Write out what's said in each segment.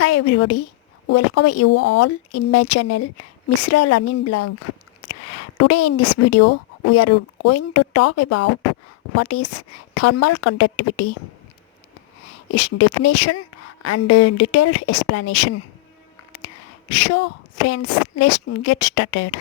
Hi everybody, welcome you all in my channel Misra Learning Blog. Today in this video we are going to talk about what is thermal conductivity, its definition and detailed explanation. So friends, let's get started.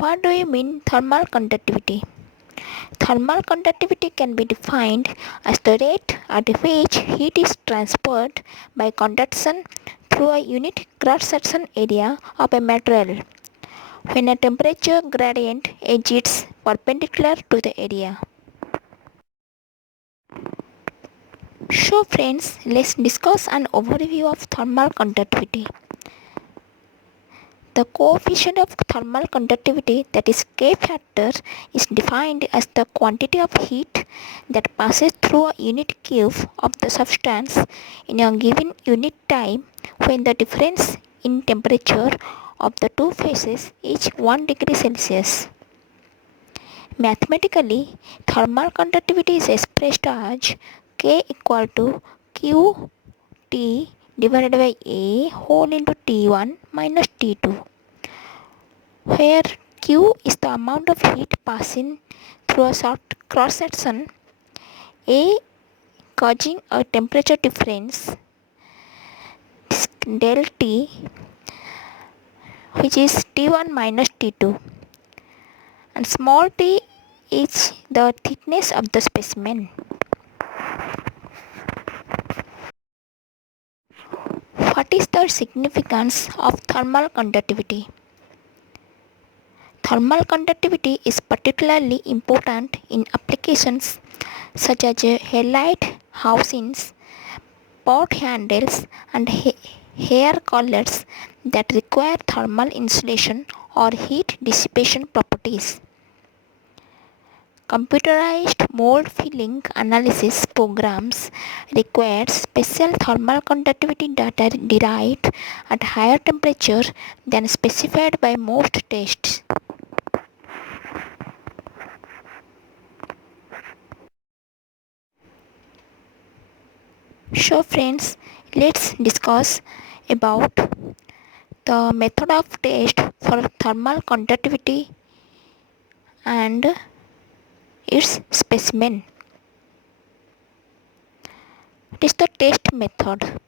What do you mean thermal conductivity? Thermal conductivity can be defined as the rate at which heat is transferred by conduction through a unit cross-section area of a material when a temperature gradient exits perpendicular to the area. So friends, let's discuss an overview of thermal conductivity. The coefficient of thermal conductivity, that is K factor, is defined as the quantity of heat that passes through a unit cube of the substance in a given unit time when the difference in temperature of the two phases is 1 degree Celsius. Mathematically, thermal conductivity is expressed as K equal to Qt divided by A whole into T1 minus T2, where Q is the amount of heat passing through a short cross section, A causing a temperature difference del T, which is T1 minus T2, and small t is the thickness of the specimen. What is the significance of thermal conductivity? Thermal conductivity is particularly important in applications such as headlight housings, pot handles, and hair collars that require thermal insulation or heat dissipation properties. Computerized mold filling analysis programs require special thermal conductivity data derived at higher temperature than specified by most tests. So friends, let's discuss about the method of test for thermal conductivity and its specimen. It is the test method.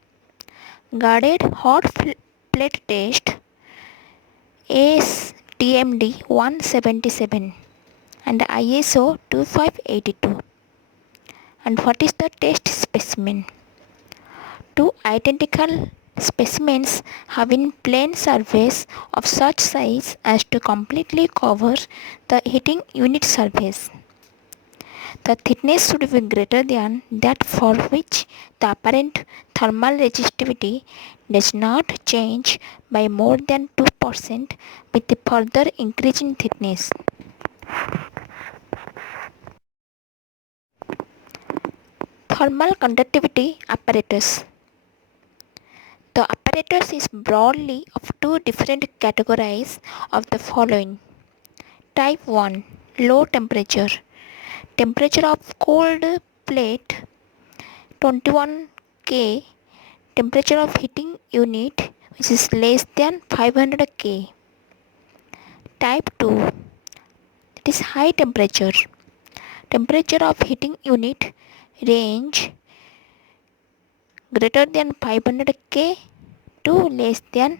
Guarded hot plate test ASTMD 177 and ISO 2582. And what is the test specimen? Two identical specimens having plane surface of such size as to completely cover the heating unit surface. The thickness should be greater than that for which the apparent thermal resistivity does not change by more than 2% with the further increase in thickness. Thermal conductivity apparatus. The apparatus is broadly of two different categories of the following. Type 1, low temperature. Temperature of cold plate 21 K. Temperature of heating unit which is less than 500 K. Type 2, that is high temperature. Temperature of heating unit range greater than 500 K to less than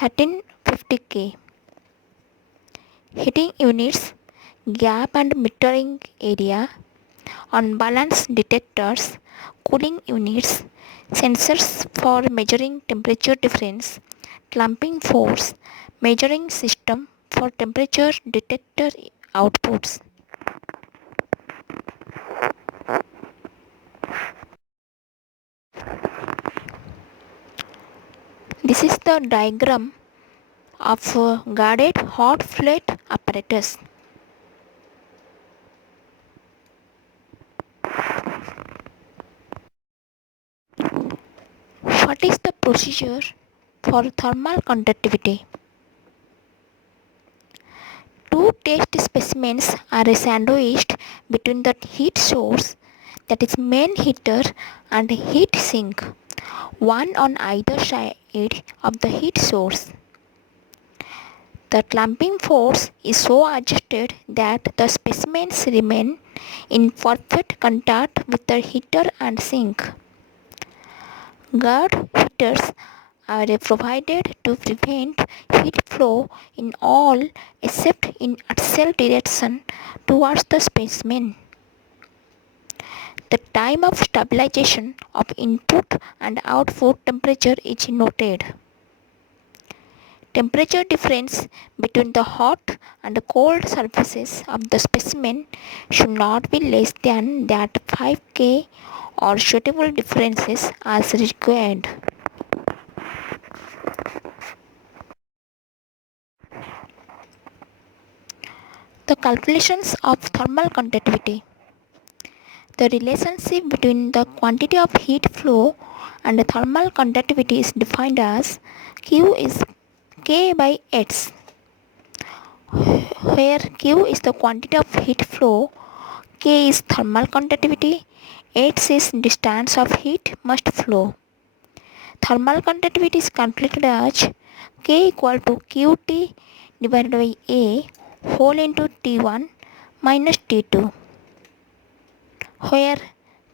1350 K. Heating units, gap and metering area, unbalance detectors, cooling units, sensors for measuring temperature difference, clamping force, measuring system for temperature detector outputs. This is the diagram of guarded hot plate apparatus. What is the procedure for thermal conductivity? Two test specimens are sandwiched between the heat source, that is main heater, and heat sink, one on either side of the heat source. The clamping force is so adjusted that the specimens remain in perfect contact with the heater and sink. Guard heaters are provided to prevent heat flow in all except in axial direction towards the specimen. The time of stabilization of input and output temperature is noted. Temperature difference between the hot and cold surfaces of the specimen should not be less than that 5 K or suitable differences as required. The calculations of thermal conductivity. The relationship between the quantity of heat flow and the thermal conductivity is defined as Q is K by H, where Q is the quantity of heat flow, K is thermal conductivity, H is distance of heat must flow. Thermal conductivity is calculated as K equal to Qt divided by A whole into T1 minus T2, where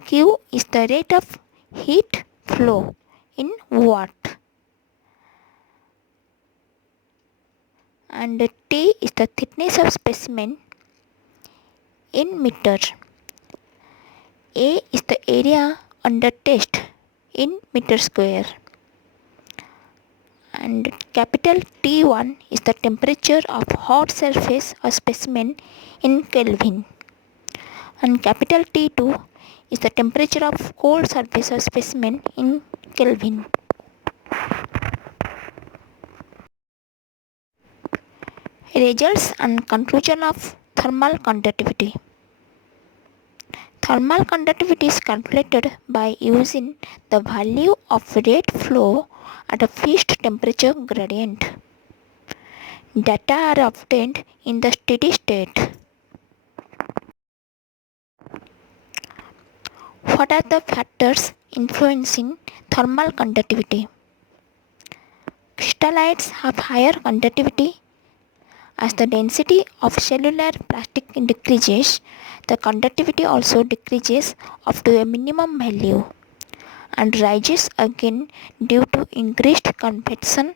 Q is the rate of heat flow in watt and T is the thickness of specimen in meter. A is the area under test in meter square, and capital T1 is the temperature of hot surface of specimen in Kelvin, and capital T2 is the temperature of cold surface of specimen in Kelvin. Results and conclusion of thermal conductivity. Thermal conductivity is calculated by using the value of rate flow at a fixed temperature gradient. Data are obtained in the steady state. What are the factors influencing thermal conductivity? Crystallites have higher conductivity. As the density of cellular plastic decreases, the conductivity also decreases up to a minimum value and rises again due to increased convection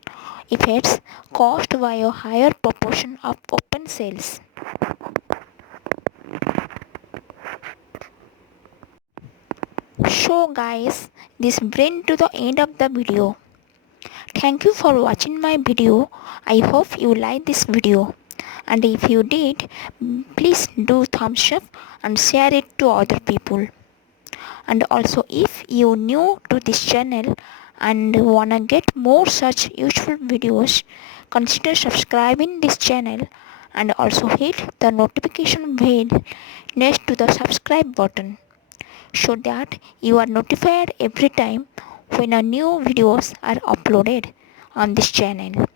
effects caused by a higher proportion of open cells. So guys, this brings to the end of the video. Thank you for watching my video. I hope you like this video, and if you did, please do thumbs up and share it to other people. And also, if you new to this channel and wanna get more such useful videos, consider subscribing this channel and also hit the notification bell next to the subscribe button so that you are notified every time when a new videos are uploaded on this channel.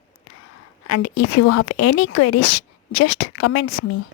And if you have any queries, just comments me.